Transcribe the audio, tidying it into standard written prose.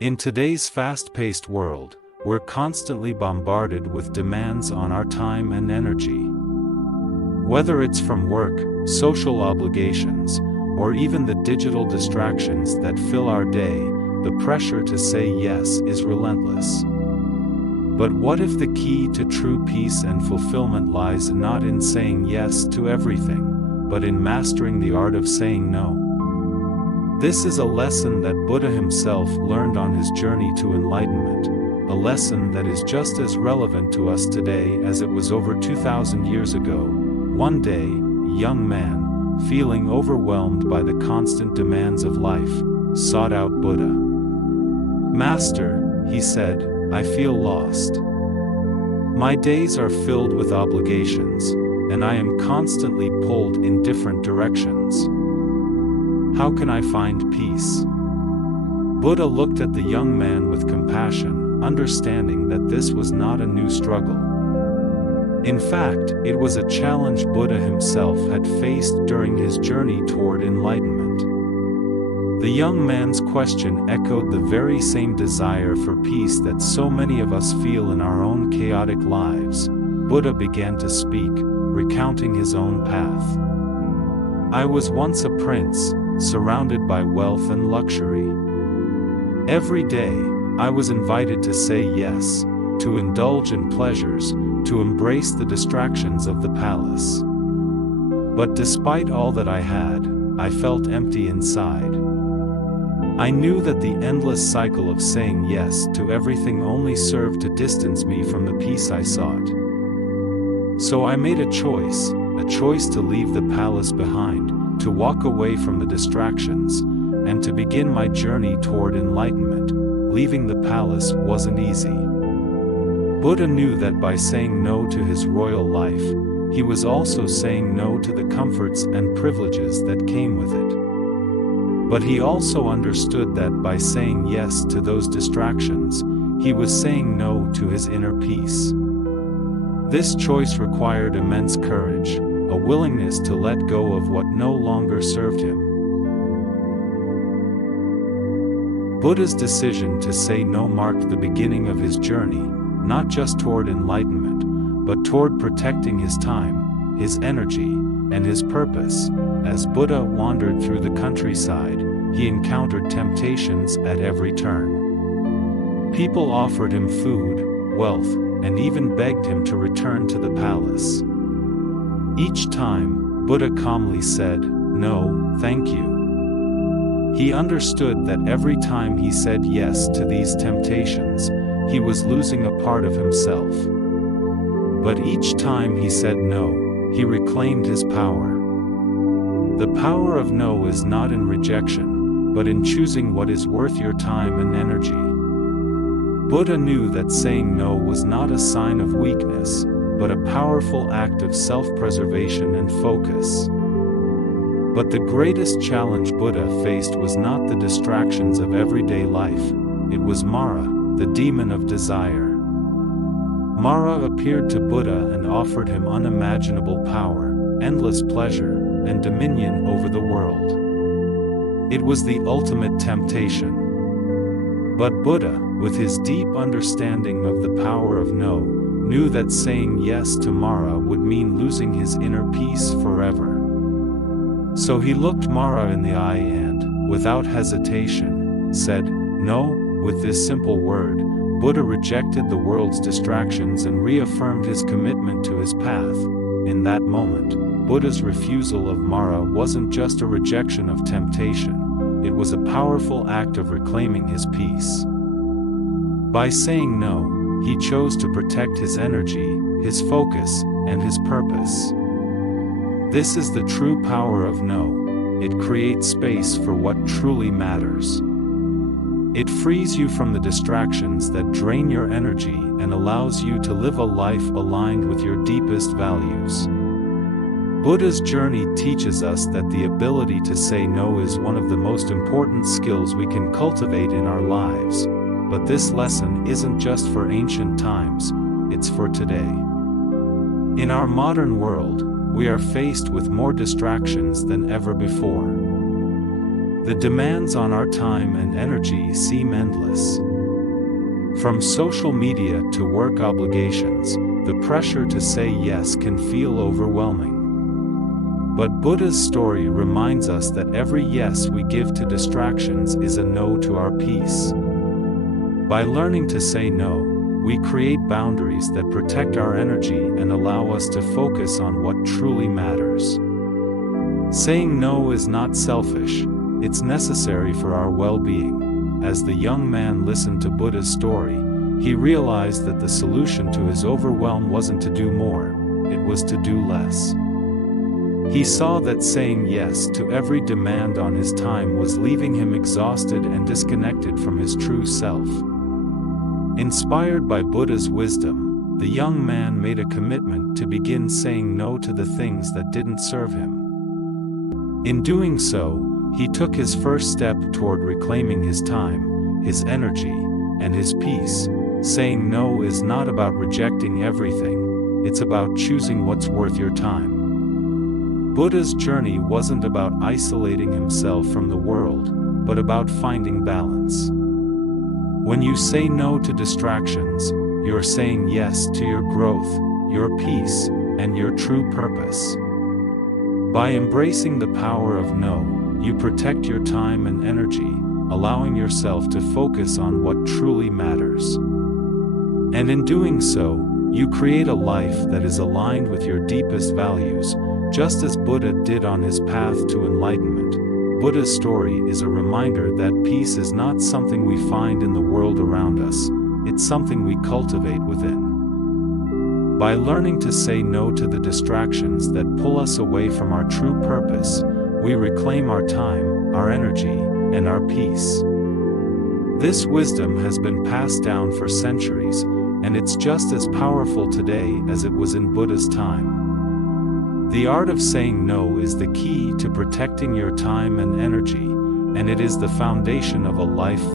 In today's fast-paced world, we're constantly bombarded with demands on our time and energy. Whether it's from work, social obligations, or even the digital distractions that fill our day, the pressure to say yes is relentless. But what if the key to true peace and fulfillment lies not in saying yes to everything, but in mastering the art of saying no? This is a lesson that Buddha himself learned on his journey to enlightenment, a lesson that is just as relevant to us today as it was over 2,000 years ago. One day, a young man, feeling overwhelmed by the constant demands of life, sought out Buddha. "Master," he said, "I feel lost. My days are filled with obligations, and I am constantly pulled in different directions. How can I find peace?" Buddha looked at the young man with compassion, understanding that this was not a new struggle. In fact, it was a challenge Buddha himself had faced during his journey toward enlightenment. The young man's question echoed the very same desire for peace that so many of us feel in our own chaotic lives. Buddha began to speak, recounting his own path. "I was once a prince, surrounded by wealth and luxury. Every day, I was invited to say yes, to indulge in pleasures, to embrace the distractions of the palace. But despite all that I had, I felt empty inside. I knew that the endless cycle of saying yes to everything only served to distance me from the peace I sought. So I made a choice to leave the palace behind, to walk away from the distractions, and to begin my journey toward enlightenment. Leaving the palace wasn't easy." Buddha knew that by saying no to his royal life, he was also saying no to the comforts and privileges that came with it. But he also understood that by saying yes to those distractions, he was saying no to his inner peace. This choice required immense courage, a willingness to let go of what no longer served him. Buddha's decision to say no marked the beginning of his journey, not just toward enlightenment, but toward protecting his time, his energy, and his purpose. As Buddha wandered through the countryside, he encountered temptations at every turn. People offered him food, wealth, and even begged him to return to the palace. Each time, Buddha calmly said, "No, thank you." He understood that every time he said yes to these temptations, he was losing a part of himself. But each time he said no, he reclaimed his power. The power of no is not in rejection, but in choosing what is worth your time and energy. Buddha knew that saying no was not a sign of weakness, but a powerful act of self-preservation and focus. But the greatest challenge Buddha faced was not the distractions of everyday life, it was Mara, the demon of desire. Mara appeared to Buddha and offered him unimaginable power, endless pleasure, and dominion over the world. It was the ultimate temptation. But Buddha, with his deep understanding of the power of no, knew that saying yes to Mara would mean losing his inner peace forever. So he looked Mara in the eye and, without hesitation, said, "No." With this simple word, Buddha rejected the world's distractions and reaffirmed his commitment to his path. In that moment, Buddha's refusal of Mara wasn't just a rejection of temptation, it was a powerful act of reclaiming his peace. By saying no, he chose to protect his energy, his focus, and his purpose. This is the true power of no. It creates space for what truly matters. It frees you from the distractions that drain your energy and allows you to live a life aligned with your deepest values. Buddha's journey teaches us that the ability to say no is one of the most important skills we can cultivate in our lives. But this lesson isn't just for ancient times, it's for today. In our modern world, we are faced with more distractions than ever before. The demands on our time and energy seem endless. From social media to work obligations, the pressure to say yes can feel overwhelming. But Buddha's story reminds us that every yes we give to distractions is a no to our peace. By learning to say no, we create boundaries that protect our energy and allow us to focus on what truly matters. Saying no is not selfish, it's necessary for our well-being. As the young man listened to Buddha's story, he realized that the solution to his overwhelm wasn't to do more, it was to do less. He saw that saying yes to every demand on his time was leaving him exhausted and disconnected from his true self. Inspired by Buddha's wisdom, the young man made a commitment to begin saying no to the things that didn't serve him. In doing so, he took his first step toward reclaiming his time, his energy, and his peace. Saying no is not about rejecting everything, it's about choosing what's worth your time. Buddha's journey wasn't about isolating himself from the world, but about finding balance. When you say no to distractions, you're saying yes to your growth, your peace, and your true purpose. By embracing the power of no, you protect your time and energy, allowing yourself to focus on what truly matters. And in doing so, you create a life that is aligned with your deepest values, just as Buddha did on his path to enlightenment. Buddha's story is a reminder that peace is not something we find in the world around us, it's something we cultivate within. By learning to say no to the distractions that pull us away from our true purpose, we reclaim our time, our energy, and our peace. This wisdom has been passed down for centuries, and it's just as powerful today as it was in Buddha's time. The art of saying no is the key to protecting your time and energy, and it is the foundation of a life